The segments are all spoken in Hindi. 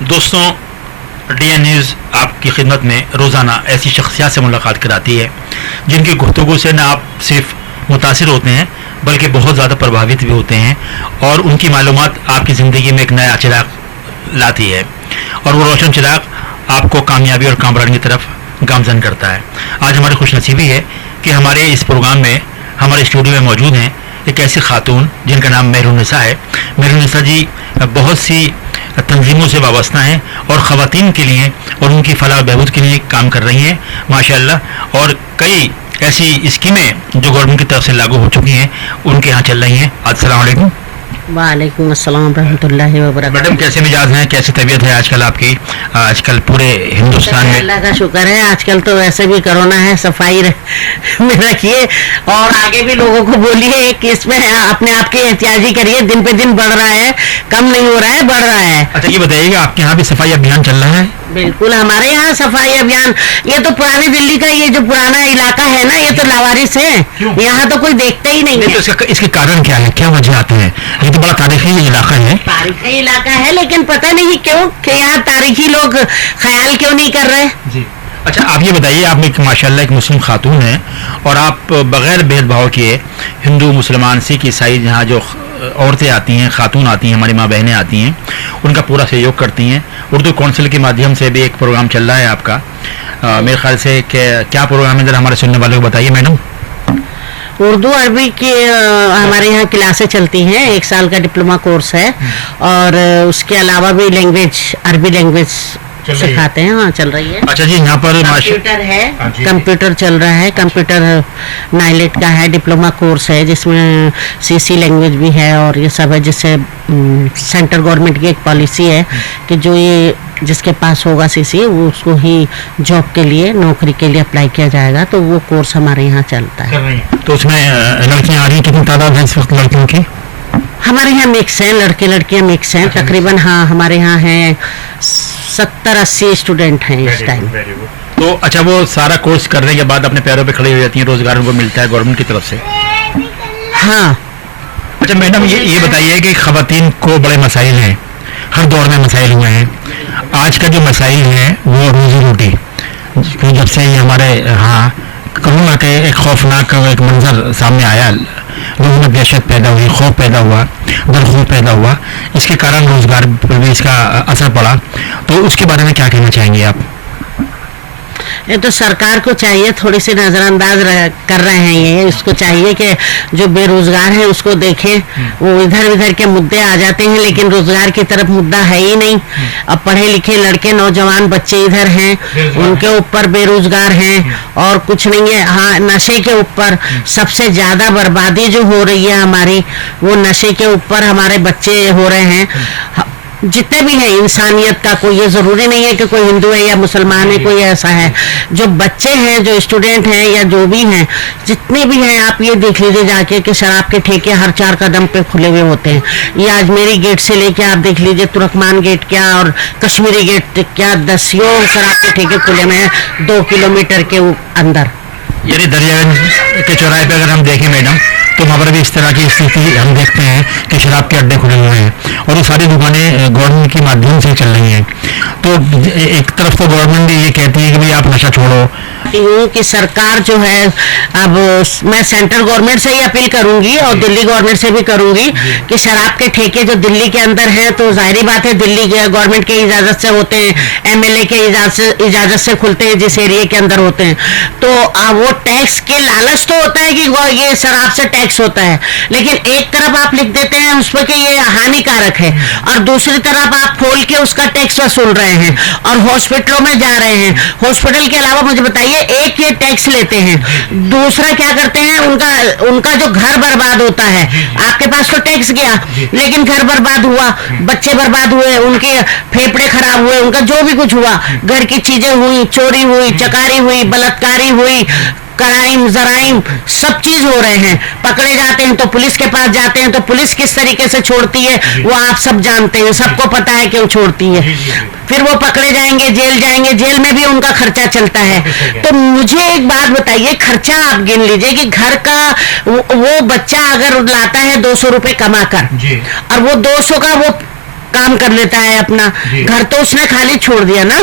दोस्तों, DN न्यूज़ आपकी खिदमत में रोज़ाना ऐसी शख्सियत से मुलाकात कराती है जिनकी गुफ्तगू से न आप सिर्फ मुतासिर होते हैं बल्कि बहुत ज़्यादा प्रभावित भी होते हैं और उनकी मालूमात आपकी ज़िंदगी में एक नया चिराग लाती है और वो रोशन चिराग आपको कामयाबी और कामरानी की तरफ गामजन करता है। आज हमारी खुशनसीबी है कि हमारे इस प्रोग्राम में हमारे स्टूडियो में मौजूद हैं एक ऐसी खातून जिनका नाम मेहरुन्निसा है। मेहरुन्निसा जी बहुत सी तंजीमों से वाबस्ता हैं और ख़वातीन के लिए और उनकी फलाह बहबूद के लिए काम कर रही हैं माशाअल्लाह, और कई ऐसी स्कीमें जो गवर्नमेंट की तरफ से लागू हो चुकी हैं उनके यहाँ चल रही हैं। अस्सलाम वालेकुम। वालेकुम अस्सलाम रहमतुल्लाहि व बरकातहू। मैडम, कैसे मिजाज हैं, कैसी तबीयत है आजकल आपकी? आजकल पूरे हिंदुस्तान में अल्लाह का शुक्र है, आजकल तो वैसे भी कोरोना है, सफाई में रखिए और आगे भी लोगों को बोलिए कि इसमें अपने आप की एहतियाजी करिए। दिन पे दिन बढ़ रहा है, कम नहीं हो रहा है, बढ़ रहा है। अच्छा, ये बताइएगा आपके यहाँ भी सफाई अभियान चल रहा है? बिल्कुल, हमारे यहाँ सफाई अभियान, ये तो पुरानी दिल्ली का ये जो पुराना इलाका है ना, ये तो लावारिस है, यहाँ तो कोई देखता ही नहीं है। तो इसके कारण क्या है, क्या वजह आते हैं? ये तो बड़ा तारीखी इलाका है। तारीखी इलाका है, लेकिन पता नहीं क्यों कि यहाँ तारीखी लोग ख्याल क्यों नहीं कर रहे जी। अच्छा, आप ये बताइए, आप एक माशाल्लाह एक मुस्लिम खातून हैं और आप बगैर भेदभाव किए हिंदू, मुसलमान, सिख, ईसाई, यहाँ जो औरतें आती हैं, खातून आती हैं, हमारी माँ बहनें आती हैं, उनका पूरा सहयोग करती हैं। उर्दू काउंसिल के माध्यम से भी एक प्रोग्राम चल रहा है आपका, मेरे ख्याल से क्या प्रोग्राम है, जरा हमारे सुनने वालों को बताइए मैडम। उर्दू अरबी की हमारे यहाँ क्लासें चलती हैं, 1 साल का डिप्लोमा कोर्स है और उसके अलावा भी लैंग्वेज, अरबी लैंग्वेज सिखाते हैं। हाँ, चल रही है। अच्छा जी, यहाँ पर कंप्यूटर है, कंप्यूटर चल रहा है, कंप्यूटर नाइलेट का है, डिप्लोमा कोर्स है जिसमें CC लैंग्वेज भी है और ये सब है, जिससे सेंट्रल गवर्नमेंट की एक पॉलिसी है कि जो ये जिसके पास होगा CC वो उसको ही जॉब के लिए, नौकरी के लिए अप्लाई किया जाएगा, तो वो कोर्स हमारे यहाँ चलता है। तो उसमें लड़कियाँ आ रही हैं, कितनी तादाद है इस वक्त लड़कियों की? हमारे यहाँ मिक्स हैं, लड़के लड़कियाँ मिक्स हैं तकरीबन। हाँ, हमारे यहाँ हैं 70-80 स्टूडेंट हैं इस टाइम। तो अच्छा, वो सारा कोर्स करने के बाद अपने पैरों पे खड़ी हो जाती हैं, रोजगार उनको मिलता है गवर्नमेंट की तरफ से? हाँ। अच्छा मैडम, ये बताइए कि ख़वातीन को बड़े मसाइल हैं, हर दौर में मसाइल हुए हैं। आज का जो मसाइल है वो रोजी रोटी, जब से ये हमारे यहाँ कोरोना के एक खौफनाक एक मंजर सामने आया, लोगों में दहशत पैदा हुई, खौफ पैदा हुआ, दरखौफ पैदा हुआ, इसके कारण रोजगार पर भी इसका असर पड़ा। तो उसके बारे में क्या कहना चाहेंगे आप? ये तो सरकार को चाहिए, थोड़ी सी नज़रअंदाज कर रहे हैं ये, इसको चाहिए कि जो बेरोजगार है उसको देखें। वो इधर उधर के मुद्दे आ जाते हैं लेकिन रोजगार की तरफ मुद्दा है ही नहीं। अब पढ़े लिखे लड़के, नौजवान बच्चे इधर हैं, उनके ऊपर बेरोजगार हैं और कुछ नहीं है। हाँ, नशे के ऊपर सबसे ज़्यादा बर्बादी जो हो रही है हमारी, वो नशे के ऊपर हमारे बच्चे हो रहे हैं। जितने भी हैं, इंसानियत का कोई ये ज़रूरी नहीं है कि कोई हिंदू है या मुसलमान है, कोई ऐसा है। जो बच्चे हैं, जो स्टूडेंट हैं या जो भी हैं, जितने भी हैं, आप ये देख लीजिए जाके कि शराब के ठेके हर 4 कदम पे खुले हुए होते हैं। ये अजमेरी गेट से लेके आप देख लीजिए तुर्कमान गेट क्या और कश्मीरी गेट क्या, दसियों शराब के ठेके खुले में हैं 2 किलोमीटर के अंदर। यानी दरियागंज के चौराहे पे अगर हम देखें मैडम, तो वहाँ पर भी इस तरह की स्थिति हम देखते हैं कि शराब के अड्डे खुले हुए हैं और ये सारी दुकानें गवर्नमेंट के माध्यम से चल रही हैं। तो एक तरफ तो गवर्नमेंट ये कहती है कि भाई आप नशा छोड़ो, कि सरकार जो है, अब मैं सेंट्रल गवर्नमेंट से ही अपील करूंगी और दिल्ली गवर्नमेंट से भी करूंगी कि शराब के ठेके जो दिल्ली के अंदर हैं, तो जाहिर बात है दिल्ली गवर्नमेंट के इजाजत से होते हैं, MLA के इजाजत से खुलते हैं जिस एरिया के अंदर होते हैं। तो वो टैक्स के लालच तो होता है कि ये शराब से टैक्स होता है, लेकिन एक तरफ आप लिख देते हैं उस पर कि ये हानिकारक है और दूसरी तरफ आप खोल के उसका टैक्स वसूल रहे हैं और हॉस्पिटलों में जा रहे हैं। हॉस्पिटल के अलावा मुझे बताइए, एक ये टैक्स लेते हैं, दूसरा क्या करते हैं, उनका जो घर बर्बाद होता है। आपके पास तो टैक्स गया लेकिन घर बर्बाद हुआ, बच्चे बर्बाद हुए, उनके फेफड़े खराब हुए, उनका जो भी कुछ हुआ, घर की चीजें हुई, चोरी हुई, चकारी हुई, बलात्कारी हुई, क्राइम जराइम सब चीज हो रहे हैं। पकड़े जाते हैं तो पुलिस के पास जाते हैं, तो पुलिस किस तरीके से छोड़ती है वो आप सब जानते हैं, सबको पता है क्यों छोड़ती है। फिर वो पकड़े जाएंगे, जेल जाएंगे, जेल में भी उनका खर्चा चलता है। तो मुझे एक बात बताइए, खर्चा आप गिन लीजिए कि घर का वो बच्चा अगर लाता है 200 रुपए कमा कर और वो 200 का वो काम कर लेता है अपना, घर तो उसने खाली छोड़ दिया ना।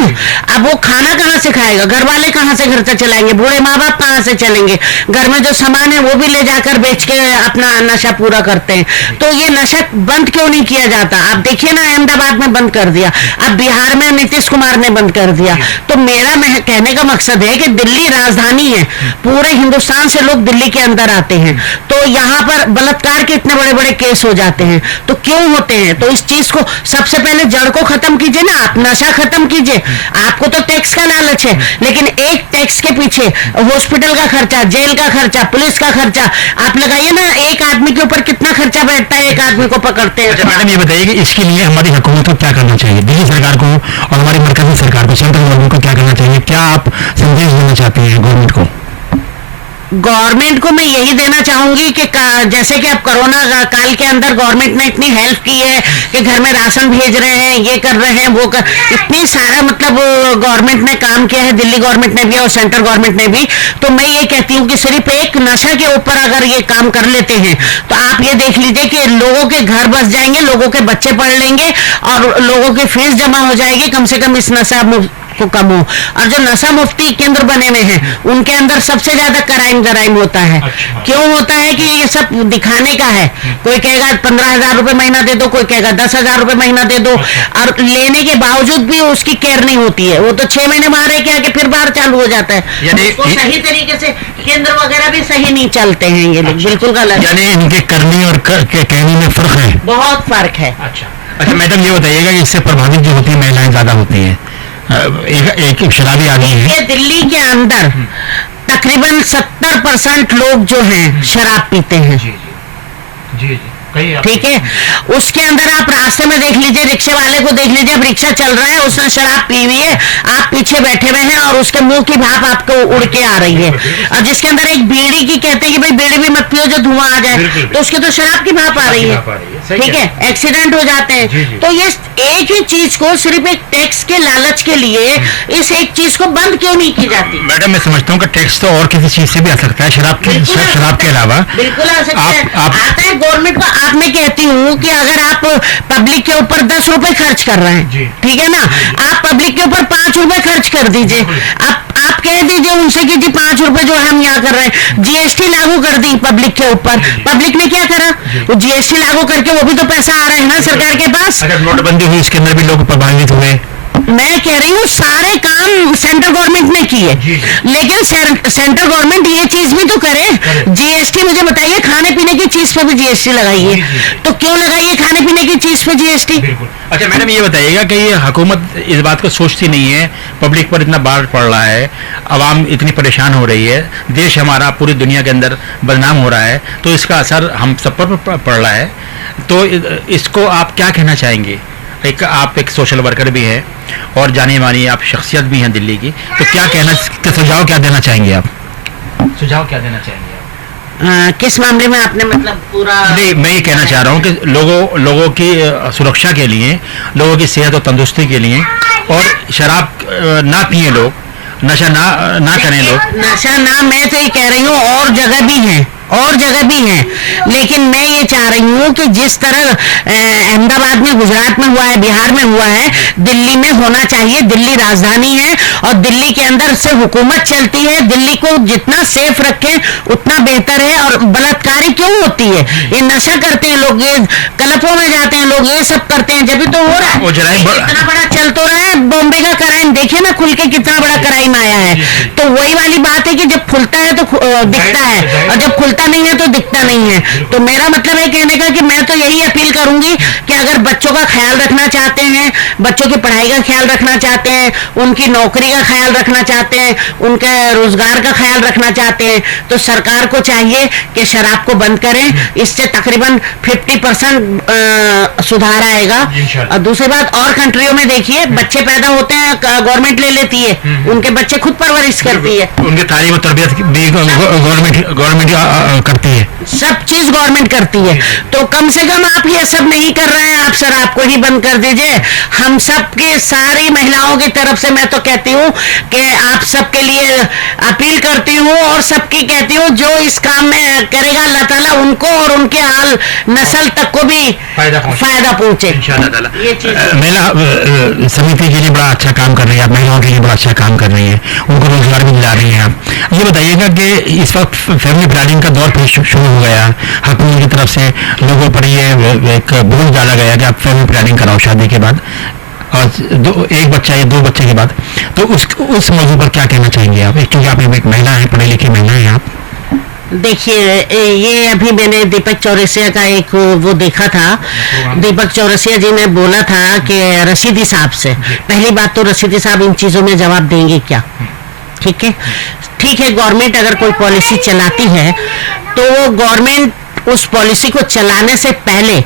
अब वो खाना कहाँ से खाएगा, घर वाले कहाँ से खर्चा चलाएंगे, बूढ़े माँ बाप कहाँ से चलेंगे, घर में जो सामान है वो भी ले जाकर बेच के अपना नशा पूरा करते हैं। तो ये नशा बंद क्यों नहीं किया जाता? आप देखिए ना, अहमदाबाद में बंद कर दिया, अब बिहार में नीतीश कुमार ने बंद कर दिया। तो मेरा कहने का मकसद है कि दिल्ली राजधानी है, पूरे हिंदुस्तान से लोग दिल्ली के अंदर आते हैं, तो यहाँ पर बलात्कार के इतने बड़े बड़े केस हो जाते हैं। तो क्यों होते हैं? तो इस चीज को सबसे पहले जड़ को खत्म कीजिए ना, आप नशा खत्म कीजिए। आपको तो टैक्स का लालच है, लेकिन एक टैक्स के पीछे हॉस्पिटल का खर्चा, जेल का खर्चा, पुलिस का खर्चा आप लगाइए ना, एक आदमी के ऊपर कितना खर्चा बैठता है, एक आदमी को पकड़ते हैं। अच्छा मैडम, ये बताइए कि इसके लिए हमारी हुकूमत को क्या करना चाहिए, दिल्ली सरकार को और हमारी मरकजी सरकार को, सेंट्रल गवर्नमेंट को क्या करना चाहिए? क्या आप संदेश देना चाहते हैं गवर्नमेंट को? गवर्नमेंट को मैं यही देना चाहूंगी कि जैसे कि अब कोरोना काल के अंदर गवर्नमेंट ने इतनी हेल्प की है कि घर में राशन भेज रहे हैं, ये कर रहे हैं, वो कर, इतनी सारा मतलब गवर्नमेंट ने काम किया है, दिल्ली गवर्नमेंट ने भी और सेंट्रल गवर्नमेंट ने भी। तो मैं ये कहती हूँ कि सिर्फ एक नशा के ऊपर अगर ये काम कर लेते हैं तो आप ये देख लीजिए कि लोगों के घर बस जाएंगे, लोगों के बच्चे पढ़ लेंगे और लोगों की फीस जमा हो जाएगी, कम से कम इस नशा को कम हो। और जो नशा मुफ्ती केंद्र बने हुए हैं उनके अंदर सबसे ज्यादा क्राइम होता है। अच्छा। क्यों होता है कि ये सब दिखाने का है, कोई कहेगा 15,000 रुपए महीना दे दो, कोई कहेगा 10,000 रुपए महीना दे दो, और लेने के बावजूद भी उसकी केयर नहीं होती है। वो तो 6 महीने बाहर रह के आके फिर बाहर चालू हो जाता है, यानी सही तरीके से केंद्र वगैरह भी सही नहीं चलते हैं ये लोग, बिल्कुल गलत। यानी इनके करने और कहने में फर्क है, बहुत फर्क है। अच्छा मैडम, ये बताइएगा कि इससे प्रभावित जो होती है महिलाएं ज्यादा होती हैं। एक शराबी आदमी है दिल्ली के अंदर तकरीबन 70% लोग जो हैं शराब पीते हैं। जी ठीक है, उसके अंदर आप रास्ते में देख लीजिए, रिक्शे वाले को देख लीजिए, अब रिक्शा चल रहा है, उसने शराब पी हुई है, आप पीछे बैठे हुए हैं और उसके मुंह की भाप आपको उड़ के आ रही है। और जिसके अंदर एक बीड़ी की कहते हैं कि भाई बीड़ी भी मत पियो जो धुआं आ जाए, तो उसके तो शराब की भाप आ रही है। ठीक है, एक्सीडेंट हो जाते हैं। तो ये एक ही चीज को सिर्फ एक टैक्स के लालच के लिए इस एक चीज को बंद क्यों नहीं की जाती? मैडम मैं समझता हूँ कि टैक्स तो और किसी चीज से भी आ सकता है, शराब के अलावा बिल्कुल आ सकता है। आता है गवर्नमेंट को। आप मैं कहती हूँ कि अगर आप पब्लिक के ऊपर 10 रुपए खर्च कर रहे हैं, ठीक है ना, आप पब्लिक के ऊपर 5 रुपए खर्च कर दीजिए। आप कह दीजिए उनसे कि जी 5 रुपए जो हम यहाँ कर रहे हैं, जीएसटी लागू कर दी पब्लिक के ऊपर। पब्लिक ने क्या करा? वो जीएसटी लागू करके वो भी तो पैसा आ रहा है ना सरकार के पास। अगर नोटबंदी हुई इसके अंदर भी लोग प्रभावित हुए। मैं कह रही हूँ सारे काम सेंट्रल गवर्नमेंट ने किए, लेकिन सेंट्रल गवर्नमेंट ये चीज भी तो करे। जीएसटी मुझे बताइए, खाने पीने की चीज पे भी जीएसटी लगाइए, तो क्यों लगाइए खाने पीने की चीज पे जीएसटी? अच्छा मैडम ये बताइएगा कि ये हुकूमत इस बात को सोचती नहीं है, पब्लिक पर इतना बाढ़ पड़ रहा है, आवाम इतनी परेशान हो रही है, देश हमारा पूरी दुनिया के अंदर बदनाम हो रहा है, तो इसका असर हम सब पर पड़ रहा है। तो इसको आप क्या कहना चाहेंगे? आप एक सोशल वर्कर भी हैं और जाने मानी आप शख्सियत भी हैं दिल्ली की, तो सुझाव क्या देना चाहेंगे आप? किस मामले में आपने मतलब पूरा? नहीं, मैं ये कहना चाह रहा हूँ कि लोगों की सुरक्षा के लिए, लोगों की सेहत और तंदुरुस्ती के लिए, और शराब ना पिए लोग, नशा ना करें लोग। नशा ना, मैं तो ये कह रही हूँ और जगह भी हैं, लेकिन मैं ये चाह रही हूँ कि जिस तरह अहमदाबाद में, गुजरात में हुआ है, बिहार में हुआ है, दिल्ली में होना चाहिए। दिल्ली राजधानी है और दिल्ली के अंदर से हुकूमत चलती है। दिल्ली को जितना सेफ रखें उतना बेहतर है। और बलात्कारी क्यों होती है? ये नशा करते हैं लोग, ये क्लबों में जाते हैं लोग, ये सब करते हैं, जब भी तो हो रहा है। इतना बड़ा चल तो रहा है, बॉम्बे का क्राइम देखिए ना खुल के, कितना बड़ा क्राइम आया है। तो वही वाली बात है कि जब खुलता है तो दिखता है, और जब खुलता नहीं है तो दिखता नहीं है। तो मेरा मतलब है कहने का कि मैं तो यही अपील करूंगी कि अगर बच्चों का ख्याल रखना चाहते हैं, बच्चों की पढ़ाई का ख्याल रखना चाहते हैं, उनकी नौकरी का ख्याल रखना चाहते हैं, उनके रोजगार का ख्याल रखना चाहते हैं, तो सरकार को चाहिए कि शराब को बंद करें। इससे तकरीबन 50% सुधार आएगा। और दूसरी बात, और कंट्रियों में देखिए बच्चे पैदा होते हैं, गवर्नमेंट ले लेती है, उनके बच्चे खुद परवरिश करती है, उनके तालीम और तरबियत भी गवर्नमेंट करती है, सब चीज गवर्नमेंट करती है, तो कम से कम आप ये सब नहीं कर रहे हैं, आप शराब को ही बंद कर दीजिए। हम सब की सारी महिलाओं की तरफ से मैं तो कहती हूँ कि आप सबके लिए अपील करती हूँ और सबकी कहती हूँ, जो इस काम में करेगा अल्लाह ताला उनको और उनके हाल नस्ल तक को भी फायदा पहुंचे इंशाअल्लाह ताला। ये चीज महिला समिति के लिए बड़ा अच्छा काम कर रही है आप, महिलाओं के लिए बड़ा अच्छा काम कर रही है, उनको रोजगार भी दिला रही हैं आप। ये बताइएगा कि इस वक्त फैमिली प्लानिंग का दौर फिर शुरू हो गया, हुकूमत की तरफ से लोगों पर ये एक बोझ डाला गया कि आप फैमिली प्लानिंग कराओ शादी के बाद, और एक बच्चा या 2 बच्चे के बाद, तो उस मौजू पर क्या कहना चाहेंगे आप, क्योंकि आप एक महिला हैं, पढ़ी लिखी महिला हैं आप। देखिए, ये अभी मैंने दीपक चौरसिया का एक वो देखा था, दीपक चौरसिया जी ने बोला था कि रशीदी साहब से, पहली बात तो रशीदी साहब इन चीजों में जवाब देंगे क्या? ठीक है, ठीक है, गवर्नमेंट अगर कोई पॉलिसी चलाती है तो वो गवर्नमेंट उस पॉलिसी को चलाने से पहले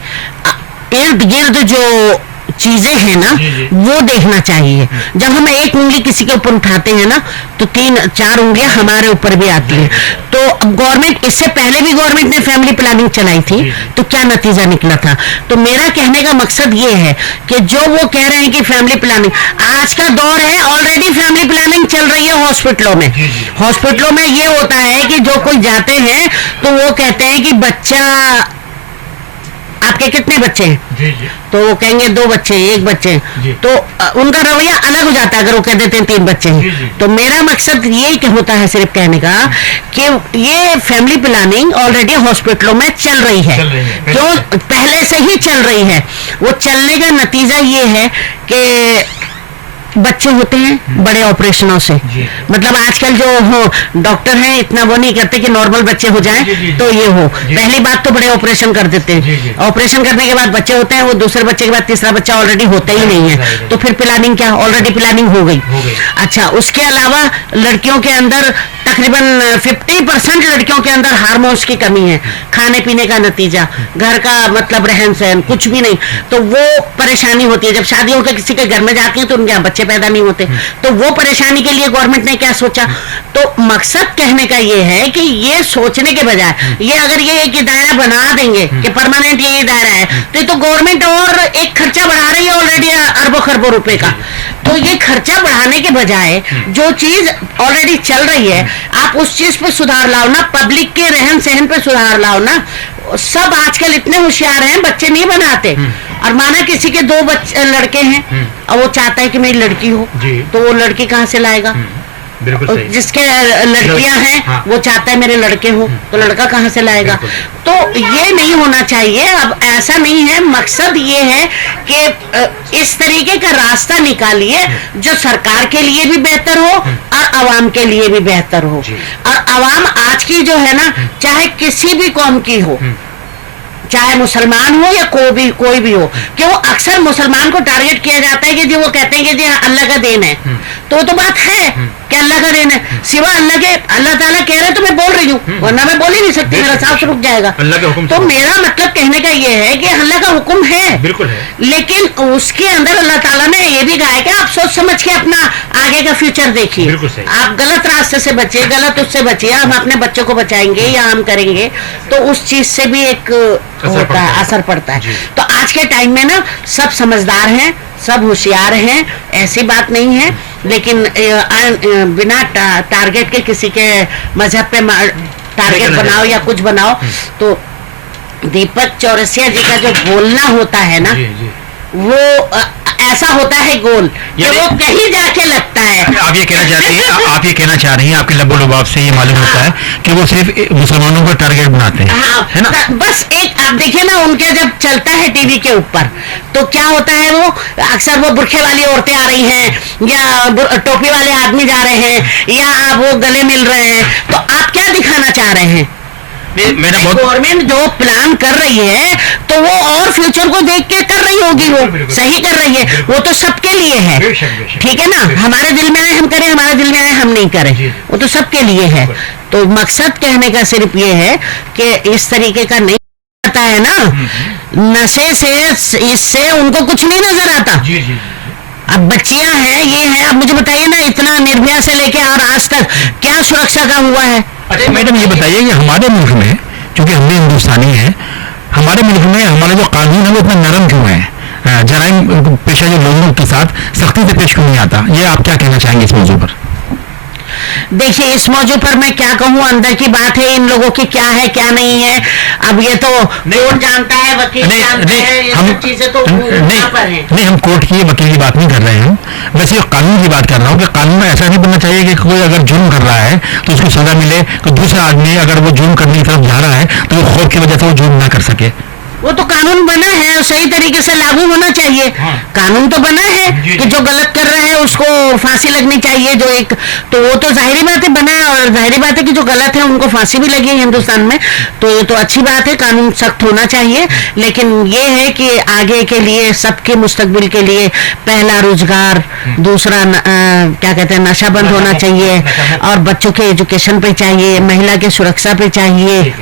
इर्द गिर्द जो चीजें हैं ना वो देखना चाहिए। जब हम एक उंगली किसी के ऊपर उठाते हैं ना तो 3-4 उंगलियां हमारे ऊपर भी आती हैं। तो गवर्नमेंट, इससे पहले भी गवर्नमेंट ने फैमिली प्लानिंग चलाई थी, तो क्या नतीजा निकला था? तो मेरा कहने का मकसद ये है कि जो वो कह रहे हैं कि फैमिली प्लानिंग आज का दौर है, ऑलरेडी फैमिली प्लानिंग चल रही है हॉस्पिटलों में। हॉस्पिटलों में ये होता है कि जो कोई जाते हैं तो वो कहते हैं कि बच्चा, आपके कितने बच्चे हैं? तो वो कहेंगे 2 बच्चे, 1 बच्चे, तो उनका रवैया अलग हो जाता है अगर वो कह देते हैं 3 बच्चे हैं। तो मेरा मकसद ये होता है सिर्फ कहने का कि ये फैमिली प्लानिंग ऑलरेडी हॉस्पिटलों में चल रही है, क्यों पहले से ही चल रही है। वो चलने का नतीजा ये है कि बच्चे होते हैं बड़े ऑपरेशनों से, मतलब आजकल जो हो डॉक्टर हैं इतना वो नहीं करते कि नॉर्मल बच्चे हो जाएं तो ये हो, पहली बात तो बड़े ऑपरेशन कर देते हैं, ऑपरेशन करने के बाद बच्चे होते हैं, वो दूसरे बच्चे के बाद तीसरा बच्चा ऑलरेडी होता ही नहीं है, तो फिर प्लानिंग क्या, ऑलरेडी प्लानिंग हो गई। अच्छा, उसके अलावा लड़कियों के अंदर तकरीबन 50% लड़कियों के अंदर हार्मोन्स की कमी है, खाने पीने का नतीजा, घर का मतलब रहन सहन कुछ भी नहीं, तो वो परेशानी होती है। जब शादी होकर किसी के घर में जाती है तो उनके यहाँ बच्चे पैदा नहीं होते, तो वो परेशानी के लिए गवर्नमेंट ने क्या सोचा? तो मकसद कहने का ये है कि ये सोचने के बजाय ये अगर ये एक दायरा बना देंगे कि परमानेंट ये दायरा है, तो ये तो गवर्नमेंट और एक खर्चा बढ़ा रही है ऑलरेडी अरबों खरबों रुपए का। तो ये खर्चा बढ़ाने के बजाय जो चीज ऑलरेडी चल रही है आप उस चीज पे सुधार लाओ ना, पब्लिक के रहन सहन पे सुधार लाओ ना। सब आजकल इतने होशियार हैं, बच्चे नहीं बनाते, और माना किसी के 2 लड़के हैं और वो चाहता है कि मेरी लड़की हो, तो वो लड़की कहाँ से लाएगा? जिसके लड़कियां हैं हाँ। वो चाहता है मेरे लड़के हो, तो लड़का कहाँ से लाएगा? तो ये नहीं होना चाहिए। अब ऐसा नहीं है, मकसद ये है कि इस तरीके का रास्ता निकालिए जो सरकार के लिए भी बेहतर हो और आवाम के लिए भी बेहतर हो। और आवाम आज की जो है ना, चाहे किसी भी कौम की हो, चाहे मुसलमान हो या कोई भी हो, क्यों अक्सर मुसलमान को टारगेट किया जाता है कि जी वो कहते हैं कि जी अल्लाह का देन है, तो वो तो बात है कि अल्लाह का देन है, सिवा अल्लाह के, अल्लाह ताला कह रहे तो मैं बोल रही हूँ, वरना मैं बोल ही नहीं सकती, मेरा सांस रुक जाएगा। तो मेरा मतलब कहने का ये है कि अल्लाह का हुक्म है, बिल्कुल है, लेकिन उसके अंदर अल्लाह ताला ने ये भी कहा है कि आप सोच समझ के अपना आगे का फ्यूचर देखिए, आप गलत रास्ते से बचिए, गलत उससे बचिए, हम अपने बच्चों को बचाएंगे या हम करेंगे तो उस चीज से भी एक होता है, असर पड़ता है। तो आज के टाइम में ना सब समझदार हैं, सब होशियार हैं, ऐसी बात नहीं है, लेकिन बिना टारगेट के किसी के मजहब पे टारगेट बनाओ या कुछ बनाओ। तो दीपक चौरसिया जी का जो बोलना होता है ना, वो ऐसा होता है गोल कि वो कहीं जाके लगता है। आप ये कहना चाहती हैं, आप ये कहना चाह रही हैं, आपके लबो लबाब से ये मालूम होता है कि वो सिर्फ मुसलमानों को टारगेट बनाते हैं, हाँ, है ना? बस एक आप देखिए ना, उनके जब चलता है टीवी के ऊपर तो क्या होता है, वो अक्सर वो बुरखे वाली औरतें आ रही हैं या टोपी वाले आदमी जा रहे हैं या वो गले मिल रहे हैं, तो आप क्या दिखाना चाह रहे हैं? गवर्नमेंट जो प्लान कर रही है तो वो और फ्यूचर को देख के कर रही होगी, वो सही कर रही है, वो तो सबके लिए है, ठीक है ना? हमारे दिल में आए हम करें, हमारे दिल में आए हम नहीं करें, वो तो सबके लिए है। तो मकसद कहने का सिर्फ ये है कि इस तरीके का नहीं आता है ना, नशे से इससे उनको कुछ नहीं नजर आता। अब बच्चियां हैं, ये है, अब मुझे बताइए ना, इतना निर्भया से लेके और आज तक क्या सुरक्षा का हुआ है? अच्छा मैडम ये बताइए कि हमारे मुल्क में, चूंकि हम भी हिंदुस्तानी हैं, हमारे मुल्क में हमारा जो कानून है वो इतना नरम क्यों है? जराइम पेशा जो लोगों के साथ सख्ती से पेश क्यों नहीं आता? ये आप क्या कहना चाहेंगे इस मौजू पर? देखिए, इस मौजू पर मैं क्या कहूँ, अंदर की बात है, इन लोगों की क्या है क्या नहीं है, अब ये तो कोर्ट जानता है, वकील जानता है, ये सब चीजें तो यहाँ पर हैं। नहीं, हम कोर्ट की वकील की बात नहीं कर रहे हैं, मैं सिर्फ कानून की बात कर रहा हूँ कि कानून में ऐसा नहीं बनना चाहिए कि कोई अगर जुर्म कर रहा है तो उसको सजा मिले, तो दूसरा आदमी अगर वो जुर्म करने की तरफ जा रहा है तो वो खौफ की वजह से वो जुर्म ना कर सके। वो तो कानून बना है, सही तरीके से लागू होना चाहिए। हाँ। कानून तो बना है कि जो गलत कर रहा है उसको फांसी लगनी चाहिए, जो एक तो वो तो जाहिर बात है बना है, और जाहिर बात है कि जो गलत है उनको फांसी भी लगी है हिंदुस्तान में, तो ये तो अच्छी बात है, कानून सख्त होना चाहिए। लेकिन ये है कि आगे के लिए, सबके मुस्तकबिल के लिए, पहला रोजगार, दूसरा क्या कहते हैं, नशा बंद होना चाहिए, और बच्चों के एजुकेशन पे चाहिए, महिला के सुरक्षा पे चाहिए,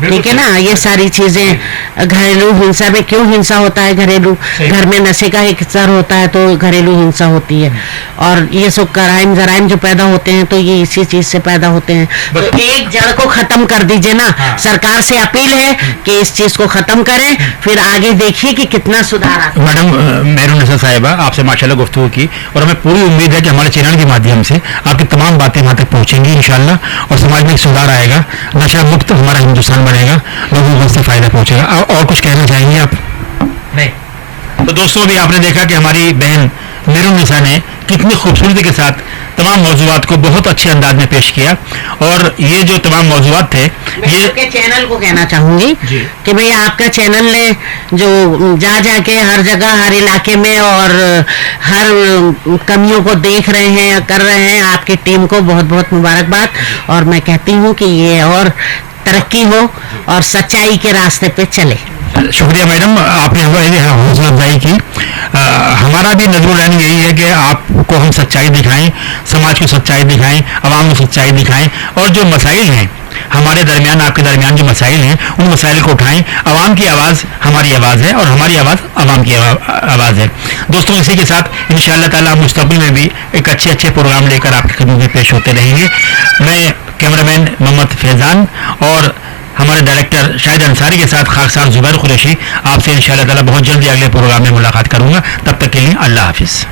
ठीक है ना, ये सारी चीजें। घरेलू हिंसा में क्यों हिंसा होता है, घरेलू घर में नशे का एक स्तर होता है तो घरेलू हिंसा होती है, और ये सब क्राइम जराइम जो पैदा होते हैं तो ये इसी चीज से पैदा होते हैं। तो एक जड़ को खत्म कर दीजिए ना। हाँ। सरकार से अपील है कि इस चीज को खत्म करें, फिर आगे देखिए कि कितना सुधार आता है। मैडम मेहरुन्निसा साहिबा, आपसे माशाल्लाह गुफ्तगू की, और हमें पूरी उम्मीद है कि हमारे चैनल के माध्यम से आपकी तमाम बातें वहाँ तक पहुँचेंगी इंशाल्लाह, और समाज में एक सुधार आएगा, नशा मुक्त हमारा हिंदुस्तान बनेगा, लोगों को इससे फायदा पहुंचेगा। और कुछ कहना चाहेंगे आप? नहीं। तो दोस्तों, अभी आपने देखा कि हमारी बहन मेहरुन्निसा ने कितनी खूबसूरती के साथ तमाम मौजूदात को बहुत अच्छे अंदाज में पेश किया, और ये जो तमाम मौजूदात थे, ये आपके चैनल को कहना चाहूंगी कि भाई आपका चैनल ने जो जा जाके हर जगह, हर इलाके में, और हर कमियों को देख रहे हैं, कर रहे हैं, आपकी टीम को बहुत बहुत मुबारकबाद, और मैं कहती हूँ कि ये और तरक्की हो और सच्चाई के रास्ते पे चले। शुक्रिया मैडम, आपने हमारी हौसला अफजाई की। हमारा भी नजरुल यही है कि आपको हम सच्चाई दिखाएं, समाज को सच्चाई दिखाएं, आवाम को सच्चाई दिखाएं, और जो मसाइल हैं हमारे दरमियान, आपके दरमियान जो मसाइल हैं, उन मसाइल को उठाएं। आवाम की आवाज़ हमारी आवाज़ है, और हमारी आवाज़ आवाम की आवाज़ है। दोस्तों, इसी के साथ इंशाअल्लाह ताला मुस्तक़बिल में भी एक अच्छे प्रोग्राम लेकर आपकी खिदमत में पेश होते रहेंगे। मैं कैमरामैन मोहम्मद फैज़ान और हमारे डायरेक्टर शाहिद अंसारी के साथ खाकसार जुबैर कुरैशी आपसे इंशाअल्लाह ताला बहुत जल्दी अगले प्रोग्राम में मुलाकात करूंगा। तब तक के लिए अल्लाह हाफिज़।